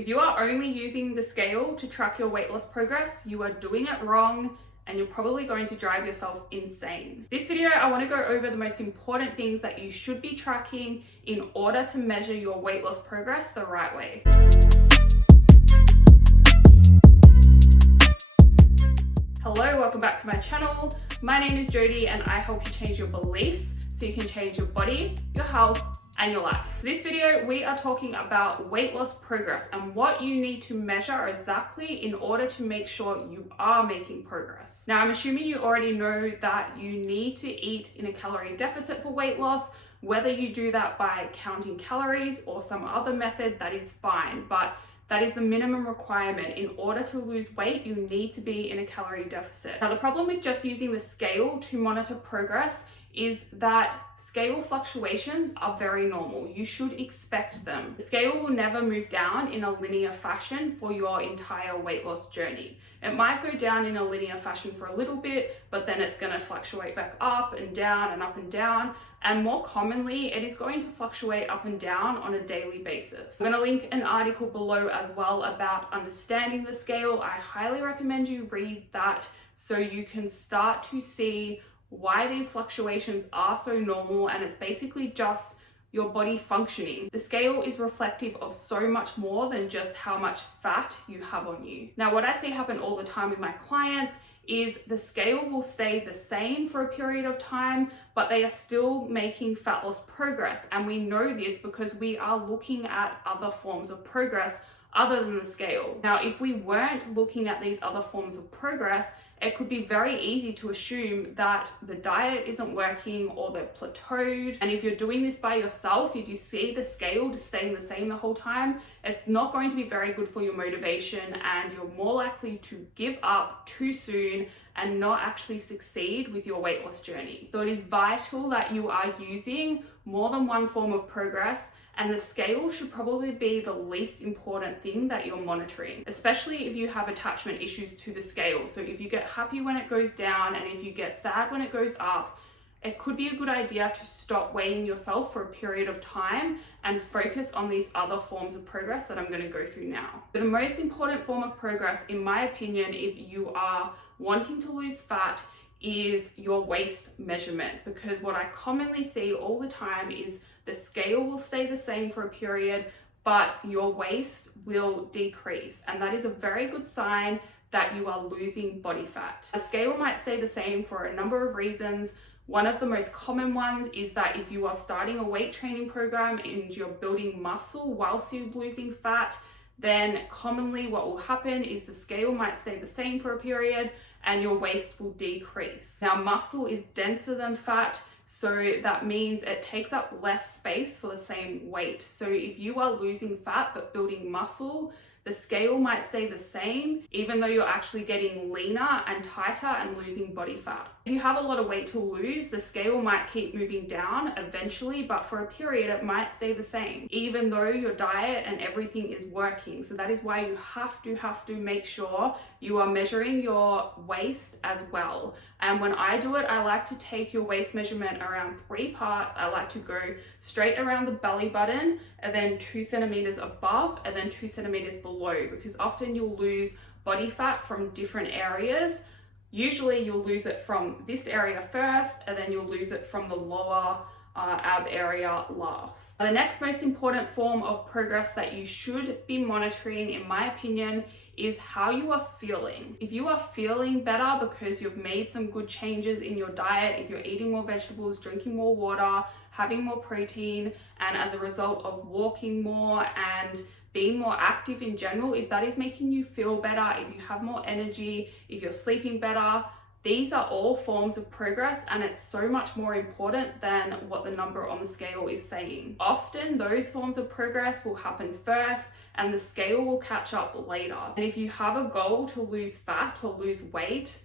If you are only using the scale to track your weight loss progress, you are doing it wrong and you're probably going to drive yourself insane. This video, I want to go over the most important things that you should be tracking in order to measure your weight loss progress the right way. Hello, welcome back to my channel. My name is Jodie and I help you change your beliefs so you can change your body, your health, and your life. This video, we are talking about weight loss progress and what you need to measure exactly in order to make sure you are making progress. Now, I'm assuming you already know that you need to eat in a calorie deficit for weight loss. Whether you do that by counting calories or some other method, that is fine, but that is the minimum requirement. In order to lose weight, you need to be in a calorie deficit. Now, the problem with just using the scale to monitor progress is that scale fluctuations are very normal. You should expect them. The scale will never move down in a linear fashion for your entire weight loss journey. It might go down in a linear fashion for a little bit, but then it's going to fluctuate back up and down and up and down. And more commonly, it is going to fluctuate up and down on a daily basis. I'm going to link an article below as well about understanding the scale. I highly recommend you read that so you can start to see why these fluctuations are so normal, and it's basically just your body functioning. The scale is reflective of so much more than just how much fat you have on you. Now, what I see happen all the time with my clients is the scale will stay the same for a period of time, but they are still making fat loss progress. And we know this because we are looking at other forms of progress other than the scale. Now, if we weren't looking at these other forms of progress, it could be very easy to assume that the diet isn't working or they've plateaued. And if you're doing this by yourself, if you see the scale just staying the same the whole time, it's not going to be very good for your motivation, and you're more likely to give up too soon and not actually succeed with your weight loss journey. So it is vital that you are using more than one form of progress, and the scale should probably be the least important thing that you're monitoring, especially if you have attachment issues to the scale. So if you get happy when it goes down and if you get sad when it goes up, it could be a good idea to stop weighing yourself for a period of time and focus on these other forms of progress that I'm going to go through now. So the most important form of progress, in my opinion, if you are wanting to lose fat, is your waist measurement, because what I commonly see all the time is the scale will stay the same for a period, but your waist will decrease. And that is a very good sign that you are losing body fat. The scale might stay the same for a number of reasons. One of the most common ones is that if you are starting a weight training program and you're building muscle whilst you're losing fat, then commonly what will happen is the scale might stay the same for a period and your waist will decrease. Now, muscle is denser than fat, so that means it takes up less space for the same weight. So if you are losing fat but building muscle, the scale might stay the same, even though you're actually getting leaner and tighter and losing body fat. If you have a lot of weight to lose, the scale might keep moving down eventually, but for a period, it might stay the same, even though your diet and everything is working. So that is why you have to make sure you are measuring your waist as well. And when I do it, I like to take your waist measurement around 3 parts. I like to go straight around the belly button and then 2 centimeters above and then 2 centimeters below, because often you'll lose body fat from different areas. Usually you'll lose it from this area first, and then you'll lose it from the lower ab area last. The next most important form of progress that you should be monitoring, in my opinion, is how you are feeling. If you are feeling better because you've made some good changes in your diet, if you're eating more vegetables, drinking more water, having more protein, and as a result of walking more and being more active in general, if that is making you feel better, if you have more energy, if you're sleeping better, these are all forms of progress, and it's so much more important than what the number on the scale is saying. Often those forms of progress will happen first and the scale will catch up later. And if you have a goal to lose fat or lose weight,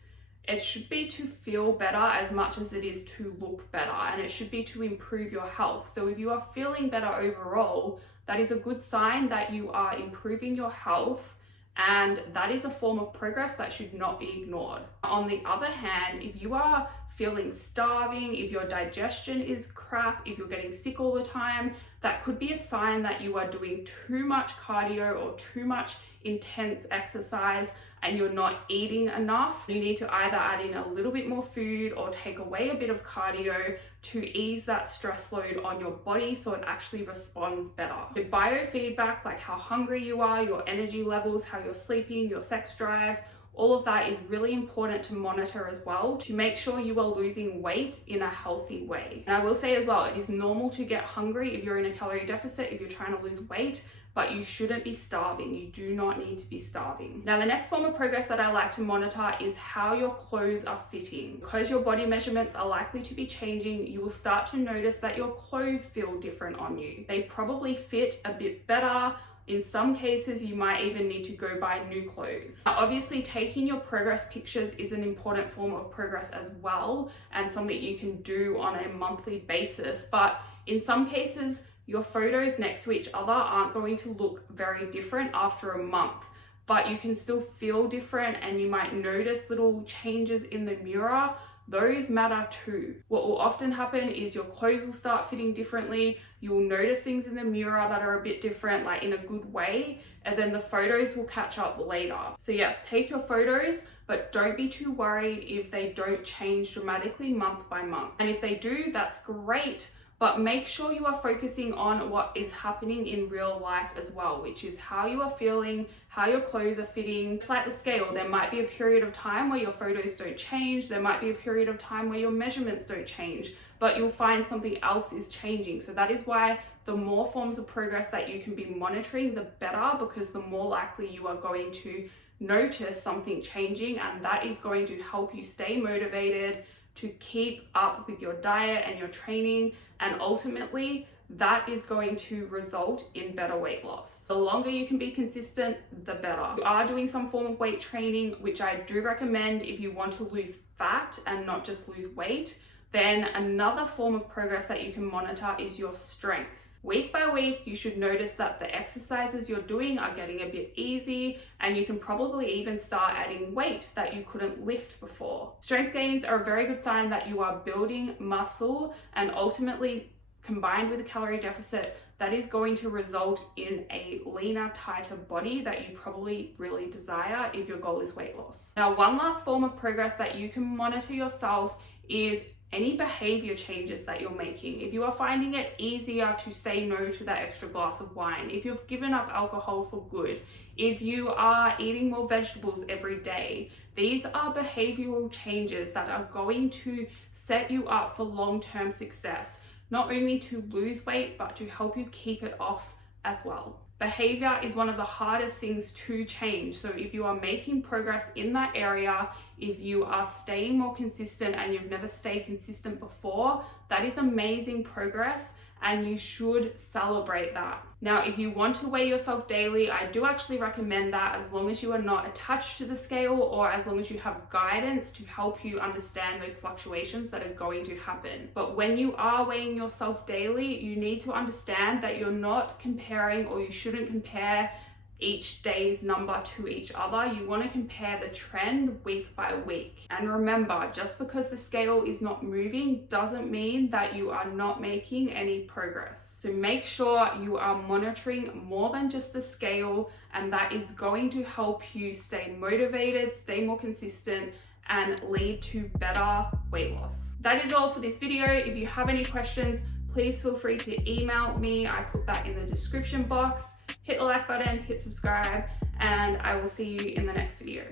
it should be to feel better as much as it is to look better, and it should be to improve your health. So if you are feeling better overall, that is a good sign that you are improving your health And that is a form of progress that should not be ignored. On the other hand, if you are feeling starving, if your digestion is crap, if you're getting sick all the time, that could be a sign that you are doing too much cardio or too much intense exercise and you're not eating enough. You need to either add in a little bit more food or take away a bit of cardio to ease that stress load on your body so it actually responds better. The biofeedback, like how hungry you are, your energy levels, how you're sleeping, your sex drive, all of that is really important to monitor as well to make sure you are losing weight in a healthy way. And I will say as well, it is normal to get hungry if you're in a calorie deficit, if you're trying to lose weight, but you shouldn't be starving. You do not need to be starving. Now, the next form of progress that I like to monitor is how your clothes are fitting. Because your body measurements are likely to be changing, you will start to notice that your clothes feel different on you. They probably fit a bit better. In some cases, you might even need to go buy new clothes. Now, obviously, taking your progress pictures is an important form of progress as well, and something you can do on a monthly basis. But in some cases, your photos next to each other aren't going to look very different after a month, but you can still feel different and you might notice little changes in the mirror. Those matter too. What will often happen is your clothes will start fitting differently. You'll notice things in the mirror that are a bit different, like in a good way, and then the photos will catch up later. So yes, take your photos, but don't be too worried if they don't change dramatically month by month. And if they do, that's great. But make sure you are focusing on what is happening in real life as well, which is how you are feeling, how your clothes are fitting. It's like the scale. There might be a period of time where your photos don't change. There might be a period of time where your measurements don't change, but you'll find something else is changing. So that is why the more forms of progress that you can be monitoring, the better, because the more likely you are going to notice something changing, and that is going to help you stay motivated to keep up with your diet and your training, and ultimately that is going to result in better weight loss. The longer you can be consistent, the better. If you are doing some form of weight training, which I do recommend if you want to lose fat and not just lose weight, then another form of progress that you can monitor is your strength. Week by week, you should notice that the exercises you're doing are getting a bit easy, and you can probably even start adding weight that you couldn't lift before. Strength gains are a very good sign that you are building muscle, and ultimately, combined with a calorie deficit, that is going to result in a leaner, tighter body that you probably really desire if your goal is weight loss. Now, one last form of progress that you can monitor yourself is any behavior changes that you're making. If you are finding it easier to say no to that extra glass of wine, if you've given up alcohol for good, if you are eating more vegetables every day, these are behavioral changes that are going to set you up for long-term success, not only to lose weight, but to help you keep it off as well. Behavior is one of the hardest things to change. So if you are making progress in that area, if you are staying more consistent and you've never stayed consistent before, that is amazing progress, and you should celebrate that. Now, if you want to weigh yourself daily, I do actually recommend that, as long as you are not attached to the scale, or as long as you have guidance to help you understand those fluctuations that are going to happen. But when you are weighing yourself daily, you need to understand that you're not comparing, or you shouldn't compare each day's number to each other. You want to compare the trend week by week. And remember, just because the scale is not moving doesn't mean that you are not making any progress. So make sure you are monitoring more than just the scale, and that is going to help you stay motivated, stay more consistent, and lead to better weight loss. That is all for this video. If you have any questions, please feel free to email me. I put that in the description box. Hit the like button, hit subscribe, and I will see you in the next video.